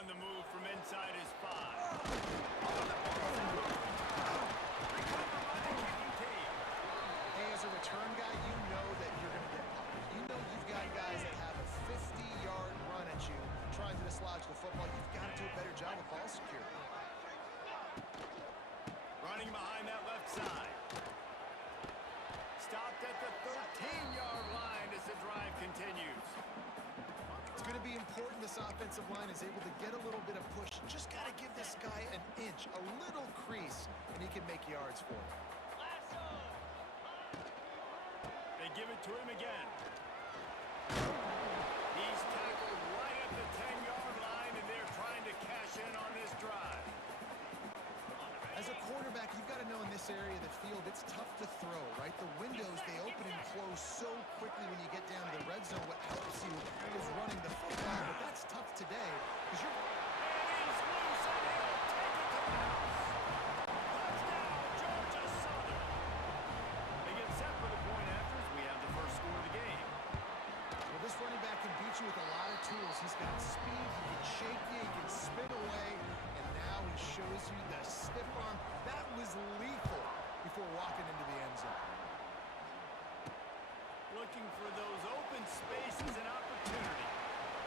on the move from inside his 5. Hey, as a return guy, you know that you're going to get punished. You know you've got guys that have a 50-yard run at you trying to dislodge the football. You've got to do a better job of ball security. Running behind that left side. Stopped at the 13-yard line as the drive continues. It's going to be important this offensive line is able to get a little bit of push. Just got to give this guy an inch, a little crease, and he can make yards for it. They give it to him again. He's tackled right at the 10-yard line, and they're trying to cash in on this drive. As a quarterback, you've got to know in this area of the field, it's tough to throw, right? The windows, they open and close so quickly when you get down to the red zone. What helps you is running the football, but that's tough today because you're... And he's loose, and he'll take it to the house. Touchdown, Georgia Southern. They get set for the point after as we have the first score of the game. Well, this running back can beat you with a lot of tools. He's got speed, he can shake you, he can spin away, and now he shows you the stiff arm. That was lethal before walking into the end zone. Looking for those open spaces and opportunity.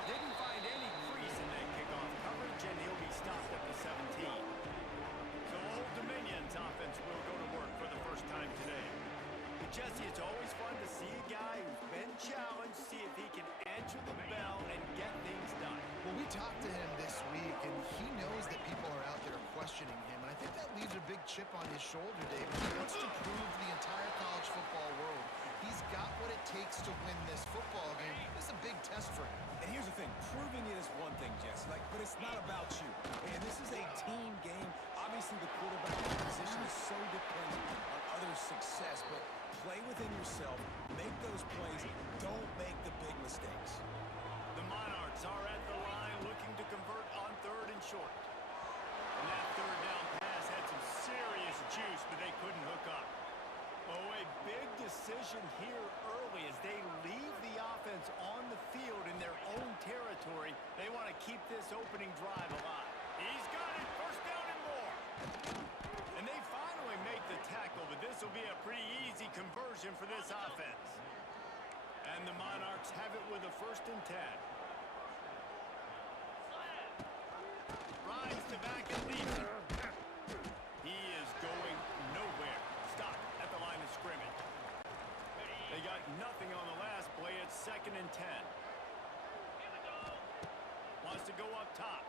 Didn't find any crease in that kickoff coverage, and he'll be stopped at the 17. So Old Dominion's offense will go to work for the first time today. But Jesse, it's always fun to see a guy who's been challenged, see if he can answer the bell and get things done. Well, we talked to him this week, and he knows that people are out there questioning him, and I think that leaves a big chip on his shoulder, David. He wants to prove to the entire college football world he's got what it takes to win this football game. This is a big test for him. And here's the thing, proving it is one thing, Jess, but it's not about you. And this is a team game. Obviously, the quarterback position is so dependent on others' success, but play within yourself, make those plays, don't make the big mistakes. The Monarchs are at the line looking to convert on 3rd and short. And that 3rd down pass had some serious juice, but they couldn't hook up. Oh, a big decision here early as they leave the offense on the field in their own territory. They want to keep this opening drive alive. He's got it, 1st down and more. And they finally make the tackle, but this will be a pretty easy conversion for this offense. And the Monarchs have it with a 1st and 10. Rides to back and leaves it. He is going nowhere. Stop at the line of scrimmage. They got nothing on the last play. It's 2nd and 10. Wants to go up top.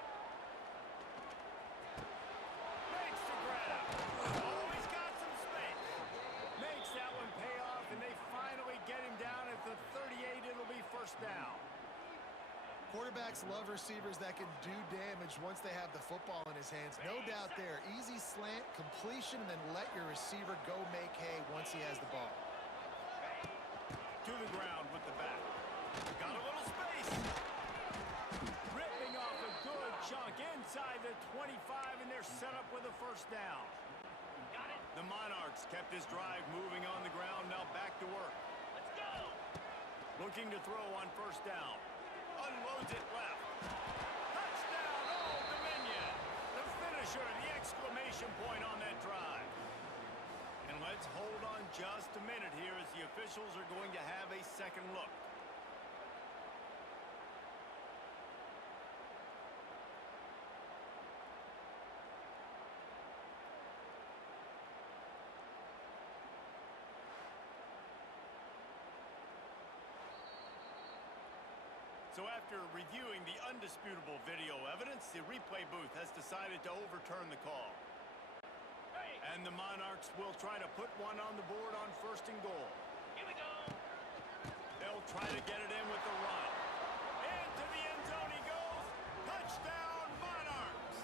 Makes the grab. Oh, he's got some space. Makes that one pay off, and they finally get him down at the 38. It'll be 1st down. Quarterbacks love receivers that can do damage once they have the football in his hands. No doubt there. Easy slant, completion, and then let your receiver go make hay once he has the ball. To the ground with the back. Got a little space. Ripping off a good chunk inside the 25, and they're set up with a 1st down. Got it. The Monarchs kept this drive moving on the ground, now back to work. Let's go. Looking to throw on 1st down. Unloads it left. Touchdown, Old Dominion. The finisher, the exclamation point on that drive. And let's hold on just a minute here as the officials are going to have a second look. So after reviewing the undisputable video evidence, the replay booth has decided to overturn the call. And the Monarchs will try to put one on the board on 1st and goal. Here we go. They'll try to get it in with the run. Into the end zone he goes. Touchdown, Monarchs.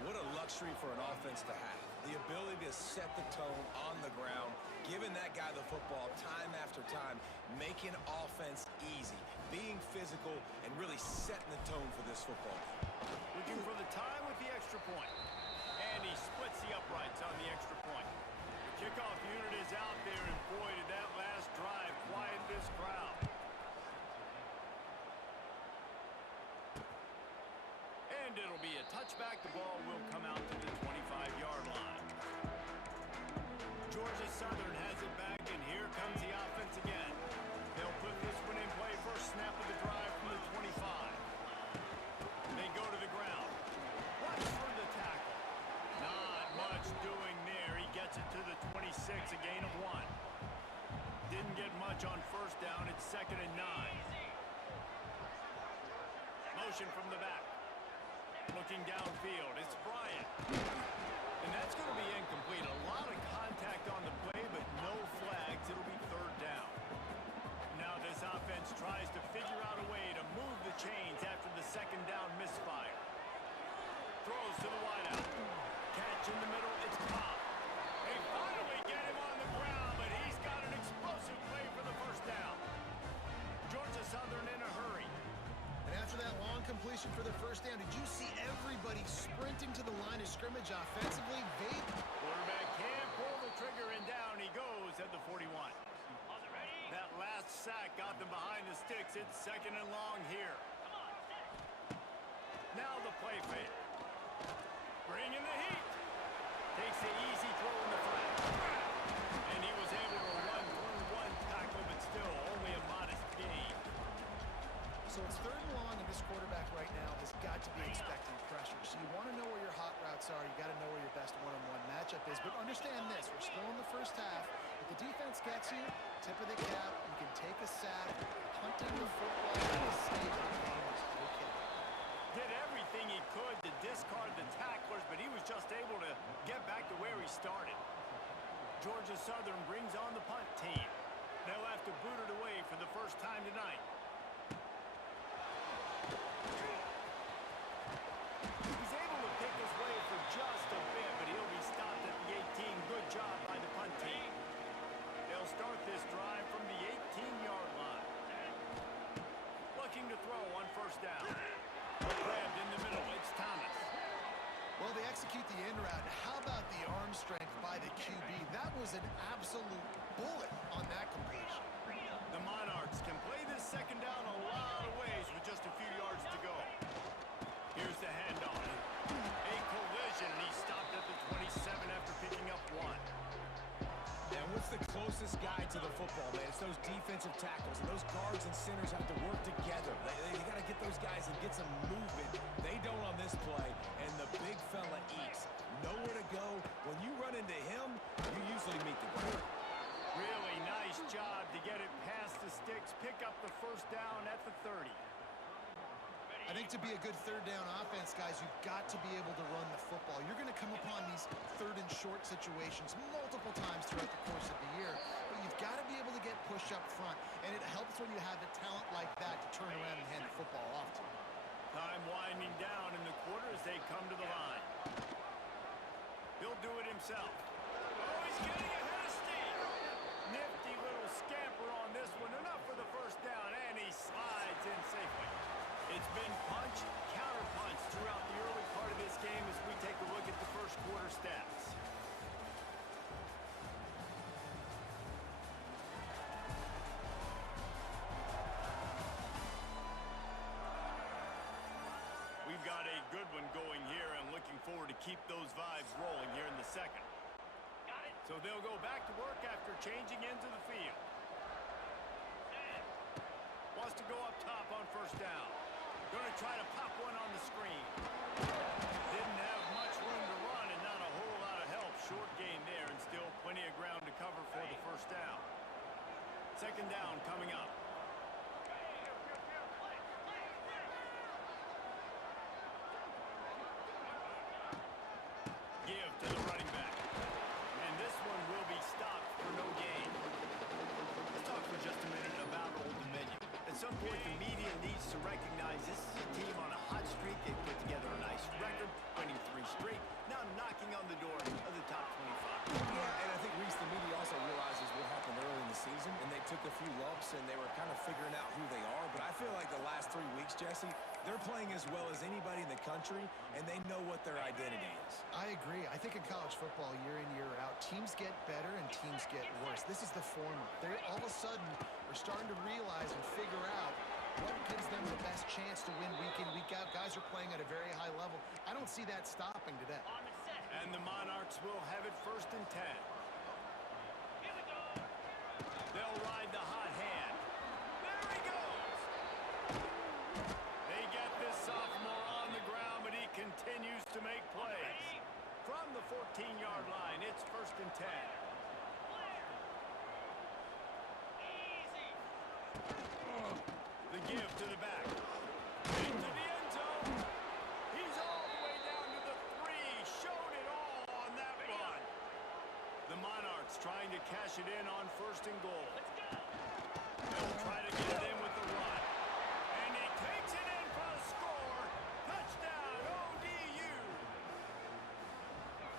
What a luxury for an offense to have. The ability to set the tone on the ground, giving that guy the football time after time, making offense easy, being physical, and really setting the tone for this football. Looking for the time with the extra point. And he splits the uprights on the extra point. The kickoff unit is out there, and boy, did that last drive quiet this crowd. And it'll be a touchback. The ball will come out to the 25-yard line. Georgia Southern has it back, and here comes the offense again. They'll put this one in play. First snap of the drive from the 25. They go to the ground. Watch for the tackle. Not much doing there. He gets it to the 26, a gain of 1. Didn't get much on first down. It's 2nd and 9. Motion from the back. Looking downfield. It's Bryant. And that's going to be incomplete. A lot of contact on the play, but no flags. It'll be 3rd down. Now this offense tries to figure out a way to move the chains after the 2nd down misfire. Throws to the wideout. Catch in the middle. It's Cobb. They finally get him on the ground, but he's got an explosive play for the 1st down. Georgia Southern in a hurry. And after that long completion for the 1st down, did you see everybody sprinting to the line of scrimmage offensively? Quarterback can't pull the trigger, and down he goes at the 41. That last sack got them behind the sticks. It's 2nd and long here. Now the play fake. Bringing the heat. Takes the easy throw in the flat. And he was able to run through 1 tackle, but still only a modest gain. So it's 3rd and long, and this quarterback right now has got to be expecting pressure. So you want to know where your hot routes are. You got to know where your best one-on-one matchup is. But understand this: we're still in the 1st half. If the defense gets you, tip of the cap, you can take a sack. Punting the football at this stage of the game is okay. Did everything he could to discard the tacklers, but he was just able to get back to where he started. Georgia Southern brings on the punt team. They'll have to boot it away for the 1st time tonight. He's able to pick his way for just a bit, but he'll be stopped at the 18. Good job by the punt team. They'll start this drive from the 18-yard line. Looking to throw on 1st down. Grabbed in the middle. It's Thomas. Well, they execute the in route. How about the arm strength by the QB? That was an absolute bullet on that completion. The Monarchs can play this 2nd down a lot of ways with just a few yards to go. Here's the handoff. A collision, and he stopped at the 27 after picking up 1. And what's the closest guy to the football, man? It's those defensive tackles. And those guards and centers have to work together. They got to get those guys and get some movement. They don't on this play, and the big fella eats. Nowhere to go. When you run into him, you usually meet the ground. Really nice job to get it past the sticks. Pick up the 1st down at the 30. I think to be a good 3rd down offense, guys, you've got to be able to run the football. You're going to come upon these 3rd and short situations multiple times throughout the course of the year, but you've got to be able to get push up front, and it helps when you have a talent like that to turn around and hand the football off to. Time winding down in the quarter as they come to the line. He'll do it himself. Oh, he's getting ahead of steam. Nifty little scamper on this one. Enough for the 1st down, and he slides in safely. It's been punch, counter-punch throughout the early part of this game as we take a look at the 1st quarter stats. We've got a good one going here and looking forward to keep those vibes rolling here in the 2nd. So they'll go back to work after changing into the field. Wants to go up top on 1st down. Going to try to pop one on the screen. Didn't have much room to run and not a whole lot of help. Short gain there and still plenty of ground to cover for the 1st down. 2nd down coming up. Give to the running back. And this one will be stopped for no gain. Let's talk for just a minute about Old Dominion. At some point, the media needs to recognize this is a team on a hot streak. They put together a nice record, winning 3 straight, now knocking on the door of the top 25. Yeah, and I think, Reese, the media also realizes what happened early in the season, and they took a few lumps, and they were kind of figuring out who they are. But I feel like the last 3 weeks, Jesse, they're playing as well as anybody in the country, and they know what their identity is. I agree. I think in college football, year in, year out, teams get better and teams get worse. This is the former. They all of a sudden are starting to realize and figure out what gives them the best chance to win week in, week out. Guys, guys are playing at a very high level. I don't see that stopping today. And the Monarchs will have it 1st and 10. They'll ride the hot hand. There he goes. They get this sophomore on the ground, but he continues to make plays. From the 14-yard line, it's 1st and 10. The give to the back. Into the end zone. He's all the way down to the 3. Showed it all on that run. The Monarchs trying to cash it in on 1st and goal. They'll try to get it in with the run. And he takes it in for a score. Touchdown, ODU.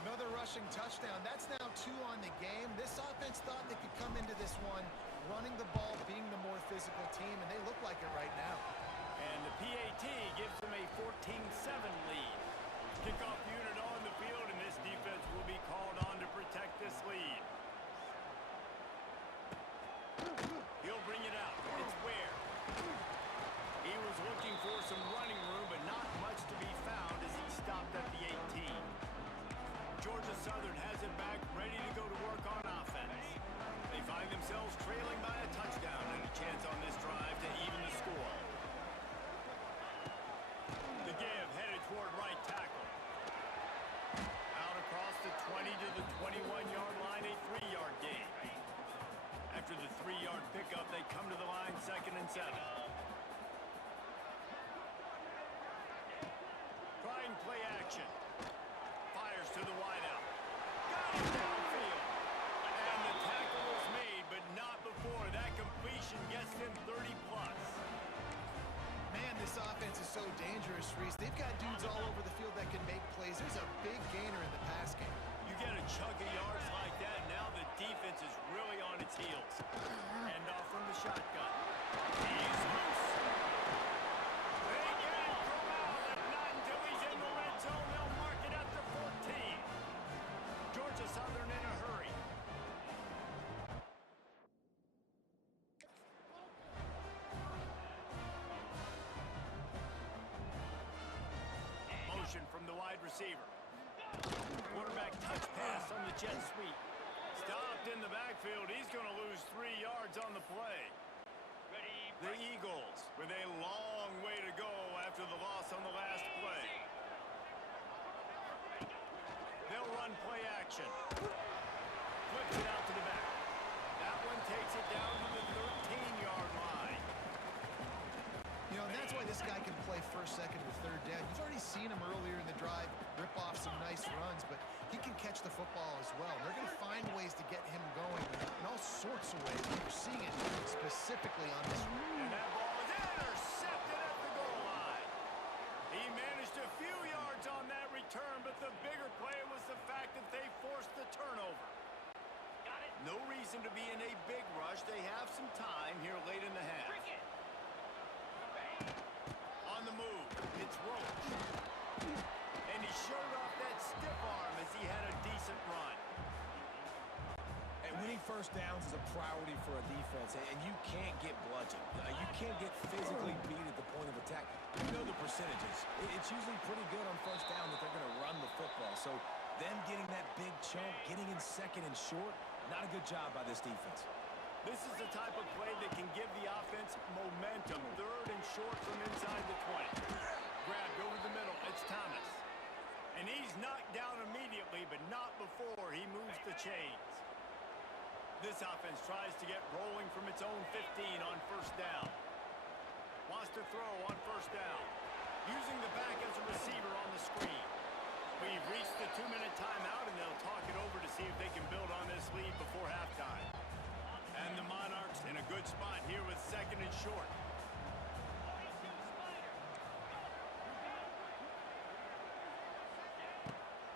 Another rushing touchdown. That's now 2 on the game. This offense thought they could come into this one running the ball, being the more physical team, and they look like it right now. And the PAT gives them a 14-7 lead. Kickoff unit on the field, and this defense will be called on to protect this lead. He'll bring it out. It's Ware. He was looking for some running room, but not much to be found as he stopped at the 18. Georgia Southern has it back, ready to go to work on offense. They find themselves trailing by a touchdown and a chance on this drive to even the score. The give headed toward right tackle. Out across the 20 to the 21-yard line, a 3-yard gain. After the 3-yard pickup, they come to the line 2nd and 7. Trying play action. Fires to the wideout. Got it downfield. And the tackle was made, but not before. That completion gets them 30-plus. Man, this offense is so dangerous, Reese. They've got dudes all over the field that can make plays. There's a big gainer in the pass game. You get a chunk of yards like that, now the defense is really on its heels. Hand off from the shotgun. He's loose. They get it from out, not until he's in the red zone. They'll mark it at the 14. Georgia Southern in a hurry. Motion from the wide receiver. Quarterback touch pass on the jet sweep. Stopped in the backfield. He's going to lose 3 yards on the play. The Eagles with a long way to go after the loss on the last play. They'll run play action. Flips it out to the back. That one takes it down to the 13-yard line. You know, and that's why this guy can play 1st, 2nd, or 3rd down. You've already seen him earlier in the drive rip off some nice runs, but he can catch the football as well. They're going to find ways to get him going in all sorts of ways. You're seeing it specifically on this run. And that ball is intercepted at the goal line. He managed a few yards on that return, but the bigger play was the fact that they forced the turnover. No reason to be in a big rush. They have some time here late in the half. On the move, it's Roach. And he showed off that stiff arm as he had a decent run. And winning 1st downs is a priority for a defense, and you can't get bludgeoned. You can't get physically beat at the point of attack. You know the percentages. It's usually pretty good on 1st down that they're going to run the football. So them getting that big chunk, getting in 2nd and short, not a good job by this defense. This is the type of play that can give the offense momentum. 3rd and short from inside the 20. Grabbed over the middle. It's Thomas. And he's knocked down immediately, but not before he moves the chains. This offense tries to get rolling from its own 15 on 1st down. Wants to throw on 1st down. Using the back as a receiver on the screen. We've reached the 2-minute timeout, and they'll talk it over to see if they can build on this lead before halftime. And the Monarchs in a good spot here with 2nd and short.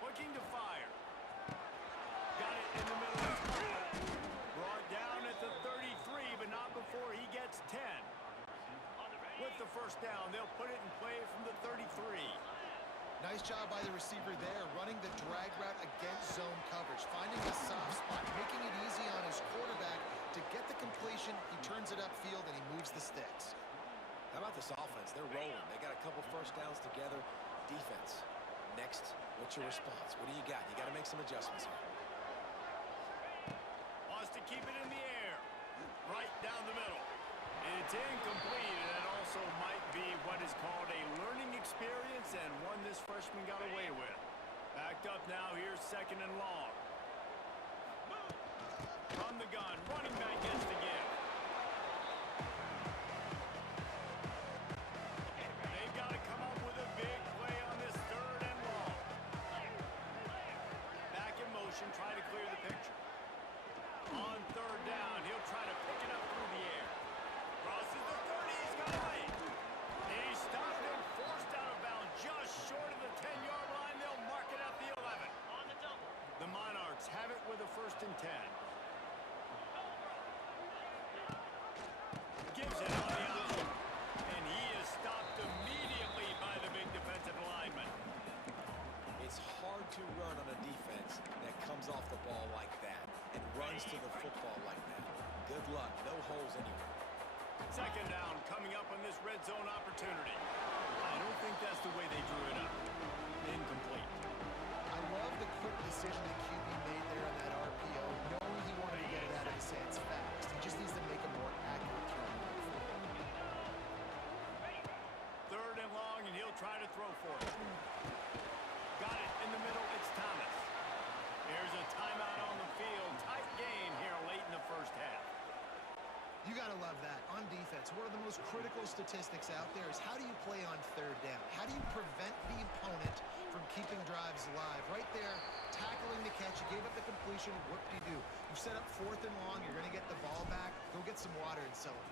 Looking to fire. Got it in the middle of the field. Brought down at the 33, but not before he gets 10. With the 1st down, they'll put it in play from the 33. Nice job by the receiver there, running the drag route against zone coverage, finding the soft spot, making it easy on his quarterback to get the completion. He turns it upfield, and he moves the sticks. How about this offense? They're rolling. They got a couple 1st first downs together. Defense. Next, what's your response? What do you got? You got to make some adjustments here. Wants to keep it in the air. Right down the middle. It's incomplete, and it also might be what is called a learning experience and one this freshman got away with. Backed up now, here's 2nd and long. From the gun, running back gets the give. They've got to come up with a big play on this 3rd and long. Back in motion, try to clear the picture. On 3rd down, he'll try to pick it up through the air. Crosses the 30, he's got it. He's stopped and forced out of bounds just short of the 10-yard line. They'll mark it at the 11. On the double. The Monarchs have it with a 1st and 10. Gives it on the option. And he is stopped immediately by the big defensive lineman. It's hard to run on a defense that comes off the ball like that and runs to the football like that. Good luck. No holes anywhere. 2nd down coming up on this red zone opportunity. I don't think that's the way they drew it up. Incomplete. I love the quick decision that QB made there on that RPO, knowing he wanted to get it out of his hands fast. He just needs to make a more accurate throw. 3rd and long, and he'll try to throw for it. Got it in the middle. It's Thomas. Here's a timeout on the field. Tight game here late in the 1st half. You got to love that. On defense, one of the most critical statistics out there is how do you play on 3rd down? How do you prevent the opponent from keeping drives alive? Right there, tackling the catch. You gave up the completion. What do you do? You set up 4th and long. You're going to get the ball back. Go get some water and celebrate.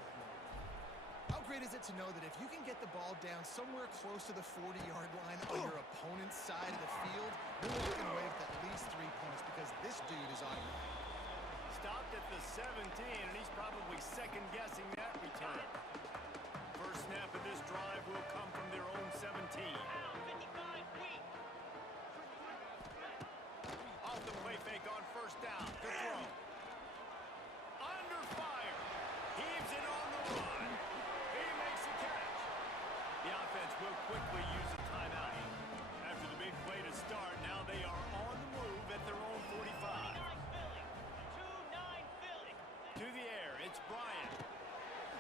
How great is it to know that if you can get the ball down somewhere close to the 40-yard line on your opponent's side of the field, you're walking away with at least 3 points because this dude is automatic. Stopped at the 17, and he's probably second-guessing that return. First snap of this drive will come from their own 17. Off the play fake on 1st down. To throw. Under fire. Heaves it on the run. He makes the catch. The offense will quickly use a timeout. After the big play to start, now they are on the move at their own 45. To the air, it's Bryant.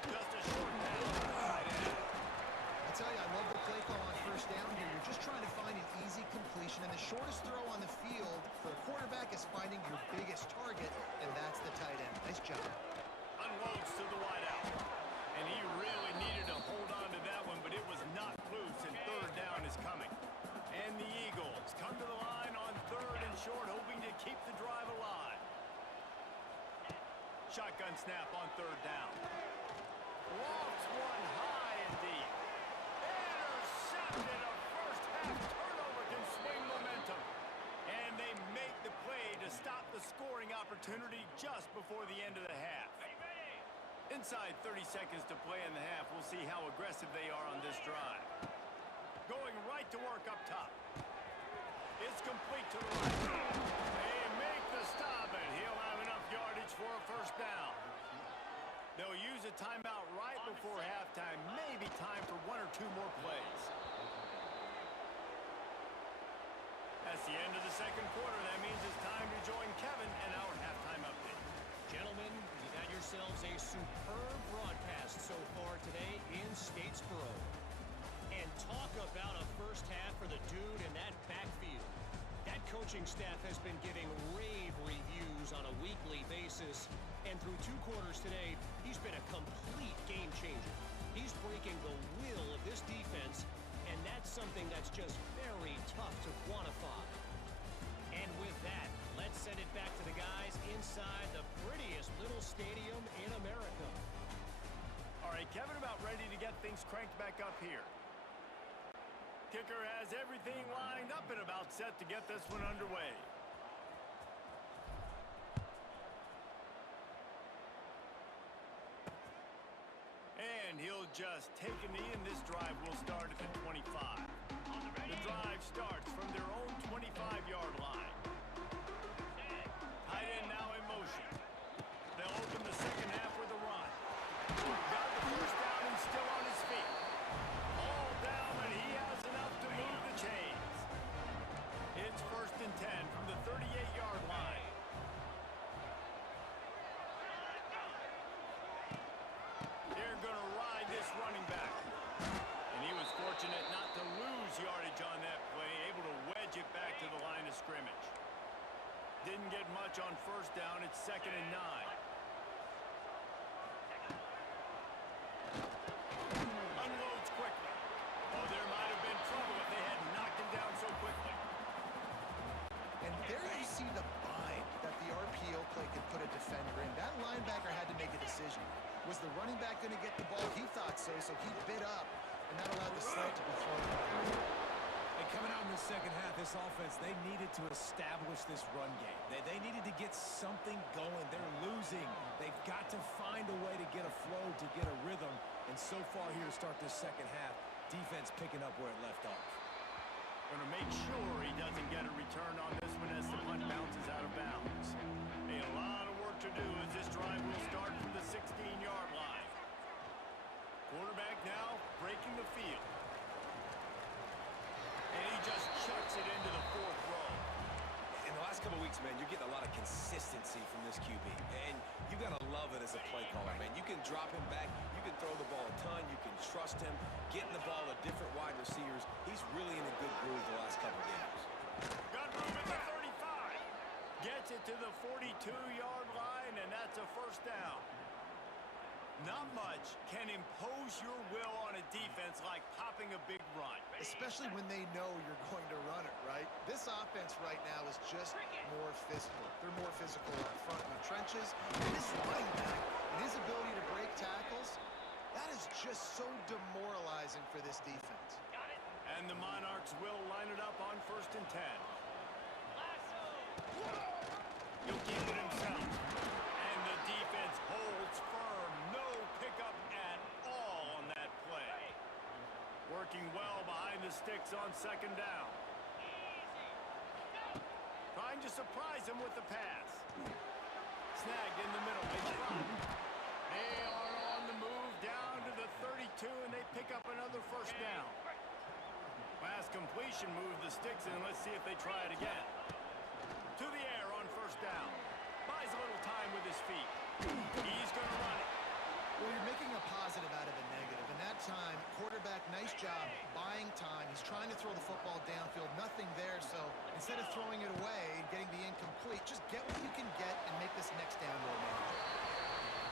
Just a short pass to the tight end. I tell you, I love the play call on 1st down here. You're just trying to find an easy completion, and the shortest throw on the field for a quarterback is finding your biggest target, and that's the tight end. Nice job. Unloads to the wideout. And he really needed to hold on to that one, but it was not loose, and 3rd down is coming. And the Eagles come to the line on 3rd and short, hoping to keep the drive alive. Shotgun snap on 3rd down. Lofts one high and deep. Intercepted. A first-half turnover can swing momentum. And they make the play to stop the scoring opportunity just before the end of the half. Inside 30 seconds to play in the half, we'll see how aggressive they are on this drive. Going right to work up top. It's complete to the right. They make the stop, and he'll have enough yardage for a 1st down. They'll use a timeout right before halftime. Maybe time for 1 or 2 more plays. That's the end of the 2nd quarter. That means it's time to join Kevin in our halftime update. Gentlemen, you've had yourselves a superb broadcast so far today in Statesboro. And talk about a 1st half for the dude in that backfield. That coaching staff has been giving rave reviews on a weekly basis. And through 2 quarters today, he's been a complete game changer. He's breaking the will of this defense, and that's something that's just very tough to quantify. And with that, let's send it back to the guys inside the prettiest little stadium in America. All right, Kevin, about ready to get things cranked back up here. Kicker has everything lined up and about set to get this one underway. And he'll just take a knee, and this drive will start at the 25. The drive starts from their own 25-yard line. Tight end now in motion. They'll open the 2nd half with a run. Got the 1st down and still on his feet. All down, and he has of scrimmage. Didn't get much on first down. It's 2nd and 9. Unloads quickly. Oh, there might have been trouble if they had knocked him down so quickly. And there you see the bind that the RPO play could put a defender in. That linebacker had to make a decision. Was the running back going to get the ball? He thought so, so he bit up, and that allowed the slant to be thrown away. And coming out in the second half, this offense, they needed to establish this run game. They needed to get something going. They're losing. They've got to find a way to get a flow, to get a rhythm. And so far here to start this second half, defense picking up where it left off. Going to make sure he doesn't get a return on this one as the punt bounces out of bounds. A lot of work to do as this drive will start from the 16-yard line. Quarterback now breaking the field. And he just chucks it into the 4th row. In the last couple of weeks, man, you're getting a lot of consistency from this QB. And you got to love it as a play caller, man. You can drop him back. You can throw the ball a ton. You can trust him. Getting the ball to different wide receivers. He's really in a good groove the last couple of games. Got room at the 35. Gets it to the 42-yard line, and that's a first down. Not much can impose your will on a defense like popping a big run. Especially when they know you're going to run it, right? This offense right now is just more physical. They're more physical up front in the trenches. And this running back and his ability to break tackles, that is just so demoralizing for this defense. And the Monarchs will line it up on 1st and 10. He'll keep it himself. And the defense holds firm. No pickup at all on that play. Working well behind the sticks on 2nd down. Trying to surprise him with the pass. Snagged in the middle. They drop. They are on the move down to the 32, and they pick up another first down. Last completion moved the sticks in. Let's see if they try it again. To the air on 1st down. Buys a little time with his feet. He's going to run it. Well, you're making a positive out of a negative. And that time, quarterback, nice job buying time. He's trying to throw the football downfield. Nothing there, so instead of throwing it away and getting the incomplete, just get what you can get and make this next down more manageable.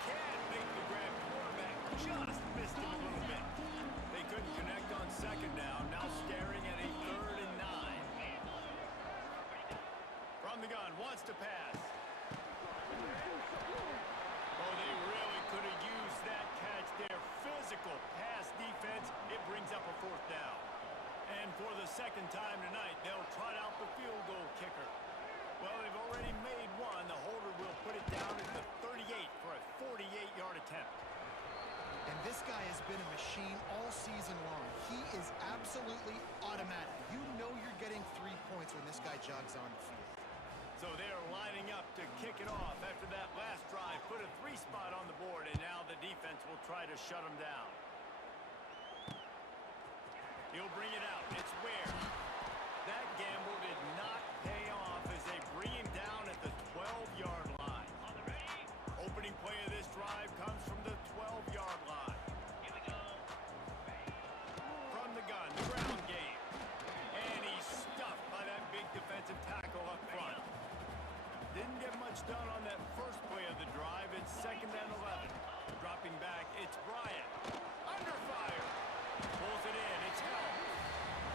Can't make the grab. Quarterback just missed him a little bit. They couldn't connect on 2nd down. Now staring at a 3rd and 9. From the gun, wants to pass. Oh, they really could have used that catch there. Physical pass defense. It brings up a 4th down. And for the 2nd time tonight, they'll trot out the field goal kicker. Well, they've already made one. The holder will put it down at the 38 for a 48-yard attempt. And this guy has been a machine all season long. He is absolutely automatic. You know you're getting 3 points when this guy jogs on the field. So they're lining up to kick it off after that last drive. Put a 3 spot on the board, and now the defense will try to shut them down. He'll bring it out. It's Ware. That gamble did not pay off as they bring him down at the 12-yard line. Opening play of this drive comes from the 12-yard line. From the gun, the ground game. And he's stuffed by that big defensive tackle up front. Didn't get much done on that first play of the drive. It's 2nd and 11. Dropping back, it's Bryant. Under fire. Pulls it in. It's held.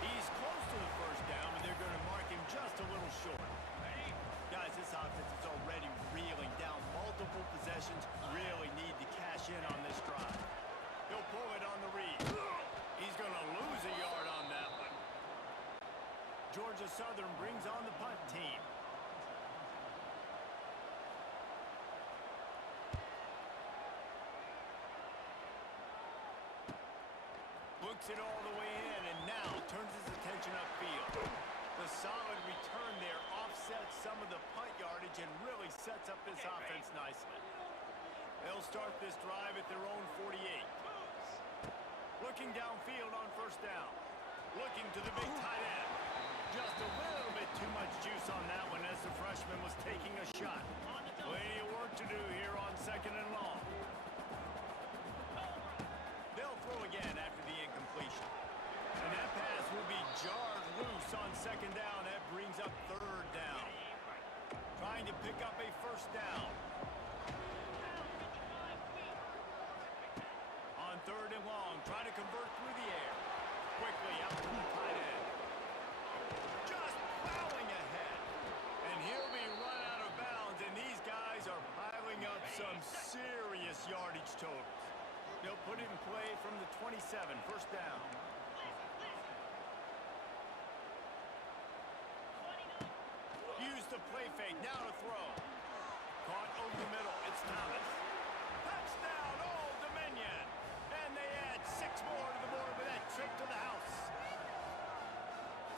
He's close to the first down, and they're going to mark him just a little short. Guys, this offense is already reeling down multiple possessions. Really need to cash in on this drive. He'll pull it on the read. He's going to lose a yard on that one. Georgia Southern brings on the punt team. Looks it all the way in, and now turns his attention upfield. The solid return there offsets some of the punt yardage and really sets up this offense nicely. They'll start this drive at their own 48. Looking downfield on 1st down. Looking to the big tight end. Just a little bit too much juice on that one as the freshman was taking a shot. Plenty of work to do here on 2nd and long. They'll throw again after the incompletion. And that pass will be jarred loose on 2nd down. That brings up 3rd trying to pick up a first down. On 3rd and long, trying to convert through the air. Quickly out to the tight end. Just plowing ahead. And he'll be run out of bounds, and these guys are piling up some serious yardage totals. They'll put it in play from the 27, first down. Use the play fake, now to throw. Caught over the middle, it's Thomas. Touchdown, Old Dominion! And they add 6 more to the board with that trip to the house.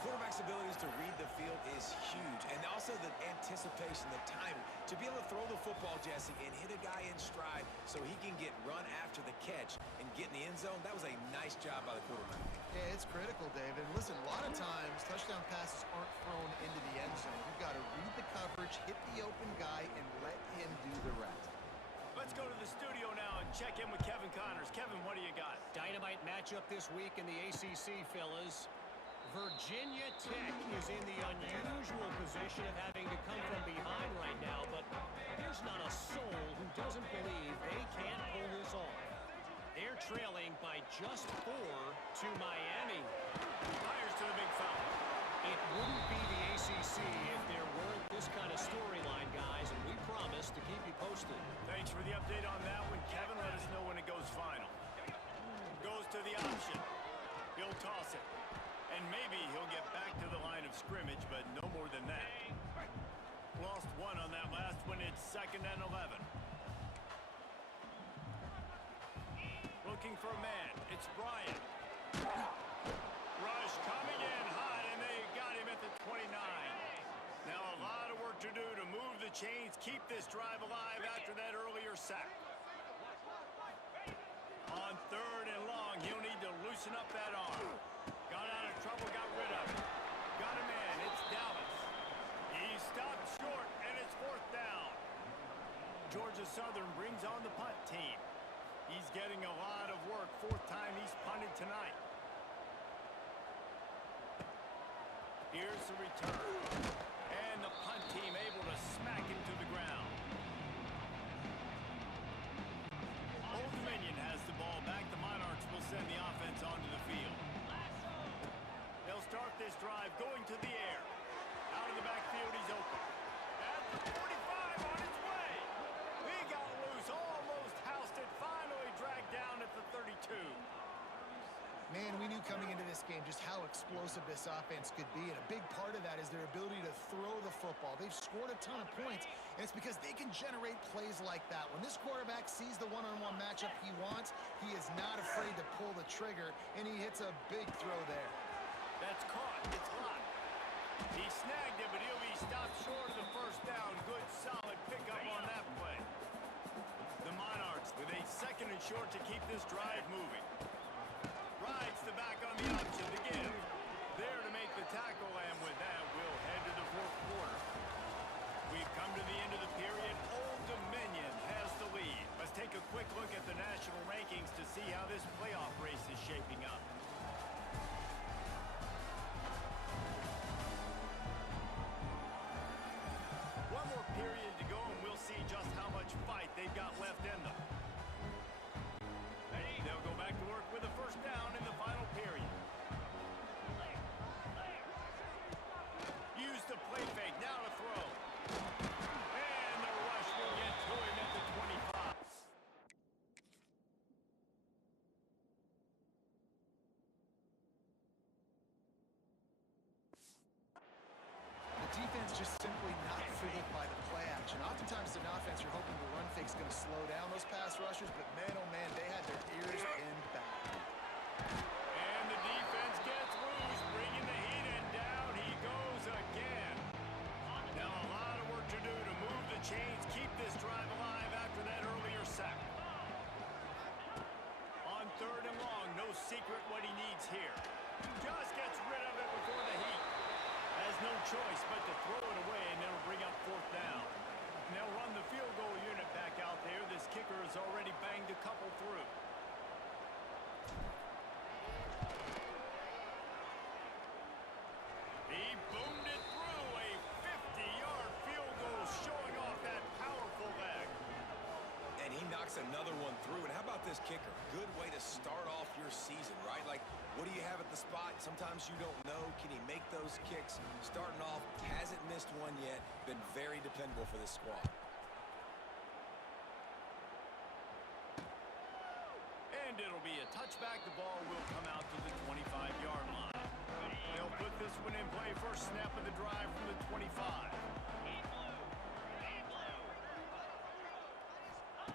Quarterback's abilities to read the field is huge, and also the anticipation, the timing. To be able to throw the football, Jesse, and hit a guy in stride so he can get run after the catch and get in the end zone, that was a nice job by the quarterback. Yeah, it's critical, David. Listen, a lot of times, touchdown passes aren't thrown into the end zone. You've got to read the coverage, hit the open guy, and let him do the rest. Let's go to the studio now and check in with Kevin Connors. Kevin, what do you got? Dynamite matchup this week in the ACC, fellas. Virginia Tech is in the unusual position of having to come from behind right now, but there's not a soul who doesn't believe they can't pull this off. They're trailing by just 4 to Miami. Fires to the big foul. It wouldn't be the ACC if there weren't this kind of storyline, guys, and we promise to keep you posted. Thanks for the update on that one, Kevin. Let us know when it goes final. Goes to the option. He'll toss it. And maybe he'll get back to the line of scrimmage, but no more than that. Lost 1 on that last one. It's 2nd and 11. Looking for a man. It's Bryant. Rush coming in hot, and they got him at the 29. Now a lot of work to do to move the chains, keep this drive alive after that earlier sack. On 3rd and long, he'll need to loosen up that arm. Got out of trouble, got rid of it. Got a man, it's Dallas. He stopped short, and it's 4th down. Georgia Southern brings on the punt team. He's getting a lot of work. 4th time he's punted tonight. Here's the return. And the punt team able to smack him to the ground. Old Dominion has the ball back. The Monarchs will send the offense onto the field. They'll start this drive going to the air. Out of the backfield, he's open. At the 45 on his way. He got loose, almost housed it, finally dragged down at the 32. Man, we knew coming into this game just how explosive this offense could be, and a big part of that is their ability to throw the football. They've scored a ton of points, and it's because they can generate plays like that. When this quarterback sees the one-on-one matchup he wants, he is not afraid to pull the trigger, and he hits a big throw there. That's caught. It's hot. He snagged it, but he'll be stopped short of the first down. Good, solid pickup on that play. The Monarchs with a 2nd and short to keep this drive moving. Rides the back on the option to give. There to make the tackle, and with that, we'll head to the 4th quarter. We've come to the end of the period. Old Dominion has the lead. Let's take a quick look at the national rankings to see how this playoff race is shaping up. One more period to go, and we'll see just how much fight they've got left in them. They'll go back to work with a first down in the final period. Use the play fake, now to throw. And the rush will get to him at the 25. The defense just simply not fooled by the play action. Oftentimes in offense, you're hoping the run fake's going to slow down those pass rushers, but man, oh man, they had their ears pinned back. And the defense gets loose, bringing the heat, and down he goes again. Now a lot of work to do to move the chains, keep this drive alive after that earlier sack. On 3rd and long, no secret what he needs here. Just gets rid of it before the heat. Has no choice but to throw it away, and it'll bring up 4th down. They'll run the field goal unit back out there. This kicker has already banged a couple through. He boomed it through, a 50-yard field goal short. another one through. And how about this kicker? Good way to start off your season, right? Like, what do you have at the spot? Sometimes you don't know. Can he make those kicks? Starting off, hasn't missed one yet. Been very dependable for this squad. And it'll be a touchback. The ball will come out to the 25-yard line. They'll put this one in play. First snap of the drive from the 25.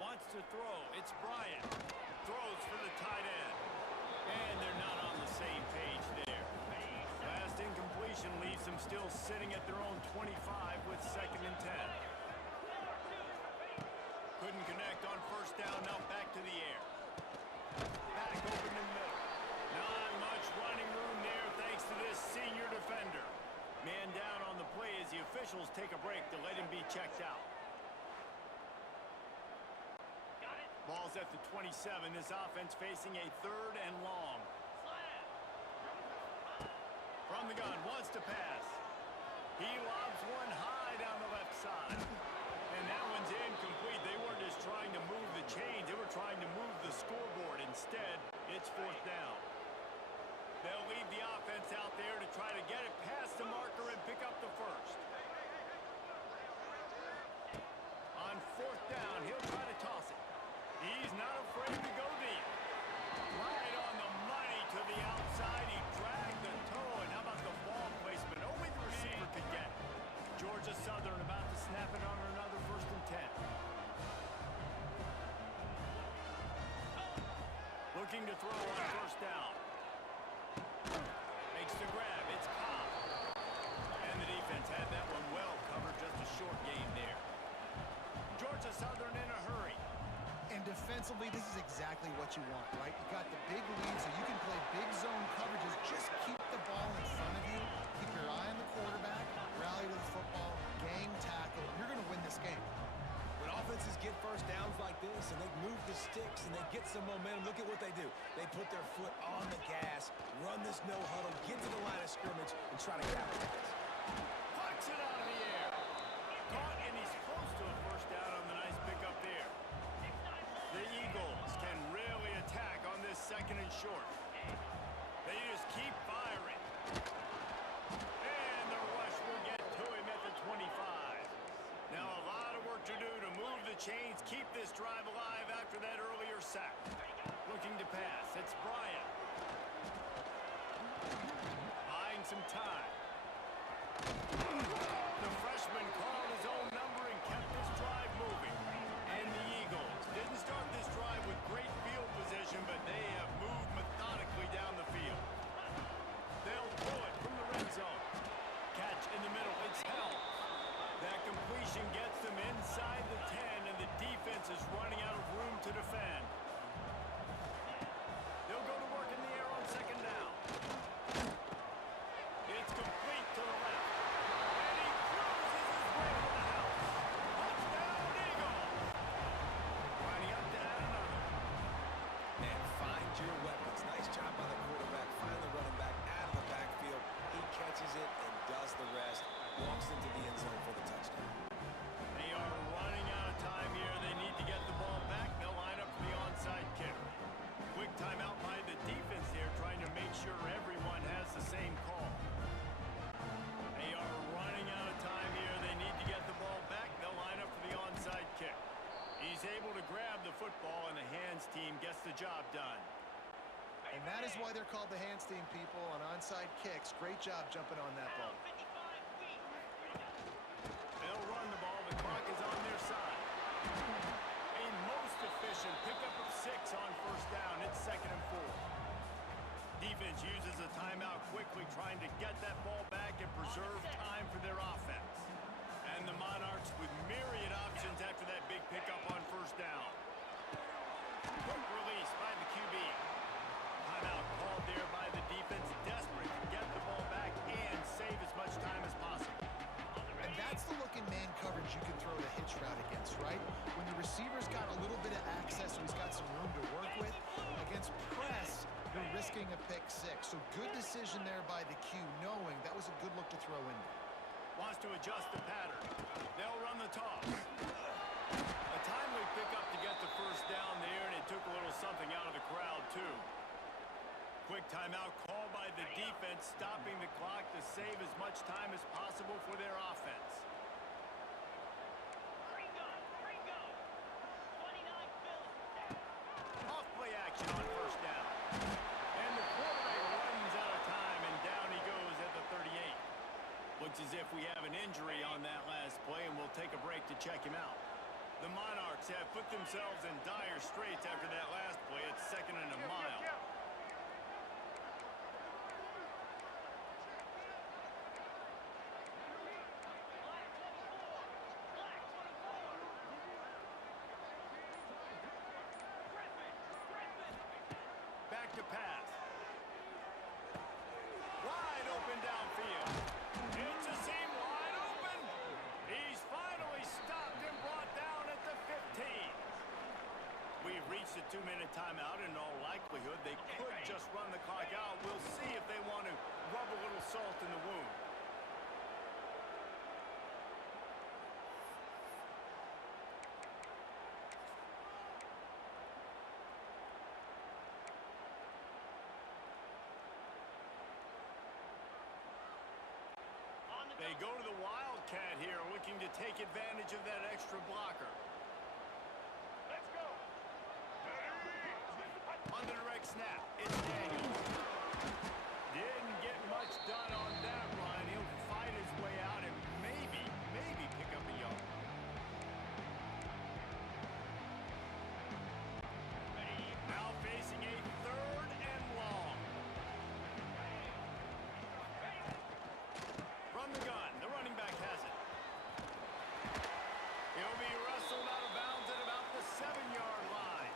Wants to throw. It's Bryant. Throws for the tight end. And they're not on the same page there. Last incompletion leaves them still sitting at their own 25 with 2nd and 10. Couldn't connect on first down. Now back to the air. Back open in the middle. Not much running room there thanks to this senior defender. Man down on the play as the officials take a break to let him be checked out. Ball's at the 27. This offense facing a 3rd and long. From the gun, wants to pass. He lobs one high down the left side. And that one's incomplete. They weren't just trying to move the chains. They were trying to move the scoreboard. Instead, it's 4th down. They'll leave the offense out there to try to get it past the marker and pick up the first. On 4th down, he'll try to toss it. He's not afraid to go deep. Right on the money to the outside. He dragged the toe. And how about the ball placement? Only the receiver could get it. Georgia Southern about to snap it on another 1st and 10. Looking to throw on 1st down. Makes the grab. It's Cobb. And the defense had that one well covered. Just a short gain there. Georgia Southern in a hurry. And defensively, this is exactly what you want, right? You got the big lead, so you can play big zone coverages. Just keep the ball in front of you. Keep your eye on the quarterback. Rally to the football. Gang tackle. You're going to win this game. When offenses get first downs like this and they move the sticks and they get some momentum, look at what they do. They put their foot on the gas, run this no huddle, get to the line of scrimmage, and try to capitalize. Puts it out of the air. Caught, and he's close to a 1st down on the nice pickup there. The Eagles can really attack on this 2nd and short. They just keep firing. And the rush will get to him at the 25. Now a lot of work to do to move the chains, keep this drive alive after that earlier sack. Looking to pass. It's Bryant. Buying some time. The freshman called his own number and kept this drive moving. And the Eagles didn't start this drive with great field position, but they have moved methodically down the field. They'll pull it from the red zone. Catch in the middle. It's held. That completion gets them inside the 10, and the defense is running out of room to defend. They'll go to work in the air on 2nd down. It's complete to the left. And he cruises his way to the house. Touchdown, Eagles! Lining up to add another. Man, find your weapons. Nice job by the quarterback. Find the running back out of the backfield. He catches it and does the rest. Walks into the end zone for the touchdown. They are running out of time here. They need to get the ball back. They'll line up for the onside kick. Quick timeout by the defense here, trying to make sure everyone has the same call. They are running out of time here. They need to get the ball back. They'll line up for the onside kick. He's able to grab the football, and the hands team gets the job done. And that is why they're called the hands team, people, on onside kicks. Great job jumping on that ball. They'll run the ball. The clock is on their side. A most efficient pickup of 6 on 1st down. It's 2nd and 4. Defense uses a timeout quickly, trying to get that ball back and preserve time for their offense. And the Monarchs with myriad options after that big pickup on 1st down. Quick release by the QB. Timeout called there by the defense, desperate to get the ball back and save as much time as possible. And that's the look in man coverage you can throw the hitch route against, right? When the receiver's got a little bit of access, so he's got some room to work with. Against press, you're risking a pick 6. So good decision there by the Q, knowing that was a good look to throw in there. Wants to adjust the pattern. They'll run the toss. A timely pickup to get the first down there, and it took a little something out of the crowd, too. Quick timeout called by the defense, stopping the clock to save as much time as possible for their offense. Off play action on first down. And the quarterback runs out of time, and down he goes at the 38. Looks as if we have an injury on that last play, and we'll take a break to check him out. The Monarchs have put themselves in dire straits after that last play. It's 2nd and a mile. Back to pass. Wide open downfield. It's a seam wide open. He's finally stopped and brought down at the 15. We've reached the 2-minute timeout. In all likelihood, they could just run the clock out. We'll see if they want to rub a little salt in the wound. They go to the Wildcat here, looking to take advantage of that extra blocker. Let's go. On the direct snap, it's Daniels. Didn't get much done on that run. He'll fight his way out and maybe pick up a yard. Now facing a 3rd and long. From the gun, the running back has it. He'll be wrestled out of bounds at about the 7-yard line.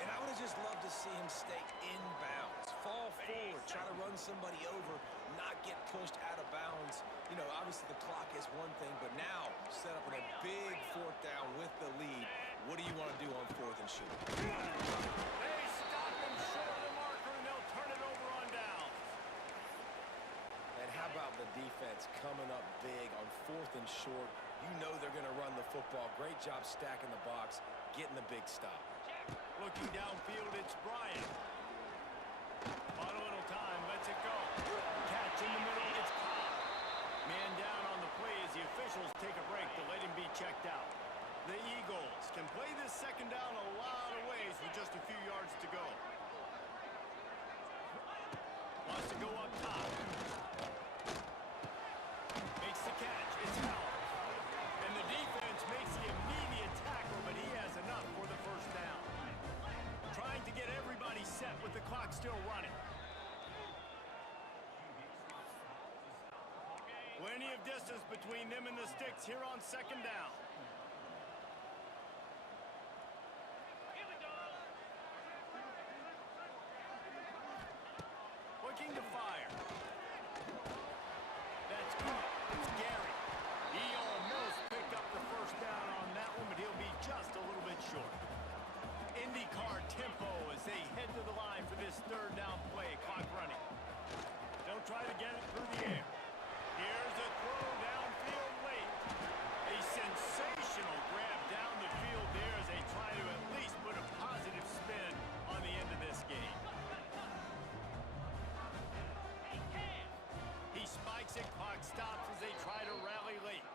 And I would have just loved to see him stay in bounds. Fall forward, try to run somebody over, not get pushed out of bounds. You know, obviously the clock is one thing, but now set up in a big 4th down with the lead. What do you want to do on 4th and short? They stop him short of the marker, and they'll turn it over on downs. And how about the defense coming up big on 4th and short? You know they're going to run the football. Great job stacking the box, getting the big stop. Looking downfield, it's Bryant. On a little time, lets it go. Catch in the middle, it's Cobb. Man down on the play as the officials take a break to let him be checked out. The Eagles can play this 2nd down a lot of ways with just a few yards to go. Wants to go up top. Makes the catch, it's Howell. And the defense makes the immediate tackle, but he has enough for the first down. Trying to get everybody set with the clock still running. Plenty of distance between them and the sticks here on 2nd down. Looking to fire. That's good. It's Gary. He almost picked up the first down on that one, but he'll be just a little bit short. IndyCar tempo as they head to the line for this 3rd down play. Clock running. They'll try to get it through the air. Here's a throw downfield late. A sensational grab down the field there as they try to at least put a positive spin on the end of this game. He spikes it, clock stops as they try to rally late.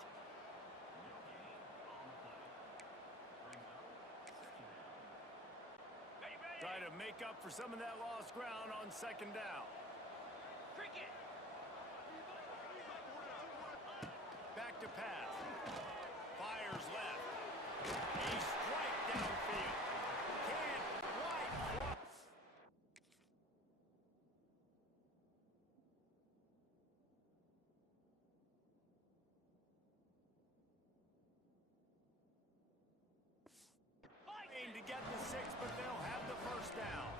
Try to make up for some of that lost ground on 2nd down. Back to pass. Fires left. He strikes downfield. Can't quite cross. To get the 6, but they'll have the first down.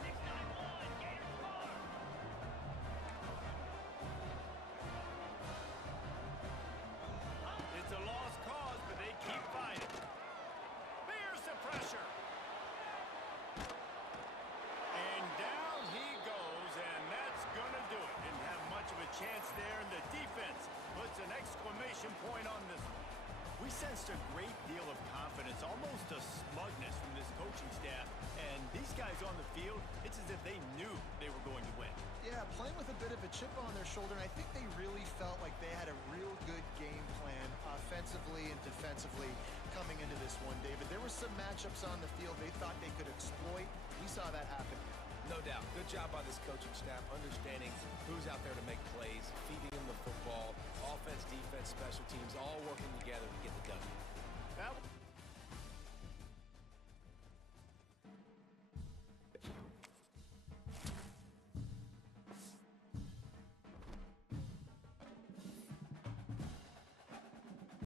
It's a lost cause, but they keep fighting. There's the pressure. And down he goes, and that's going to do it. Didn't have much of a chance there, and the defense puts an exclamation point on this one. We sensed a great deal of confidence, almost a smugness from this coaching staff. And these guys on the field, it's as if they knew they were going to win. Yeah, playing with a bit of a chip on their shoulder, and I think they really felt like they had a real good game plan offensively and defensively coming into this one, David. There were some matchups on the field they thought they could exploit. We saw that happen. No doubt. Good job by this coaching staff, understanding who's out there to make plays, feeding them the football, offense, defense, special teams, all working together to get the W. That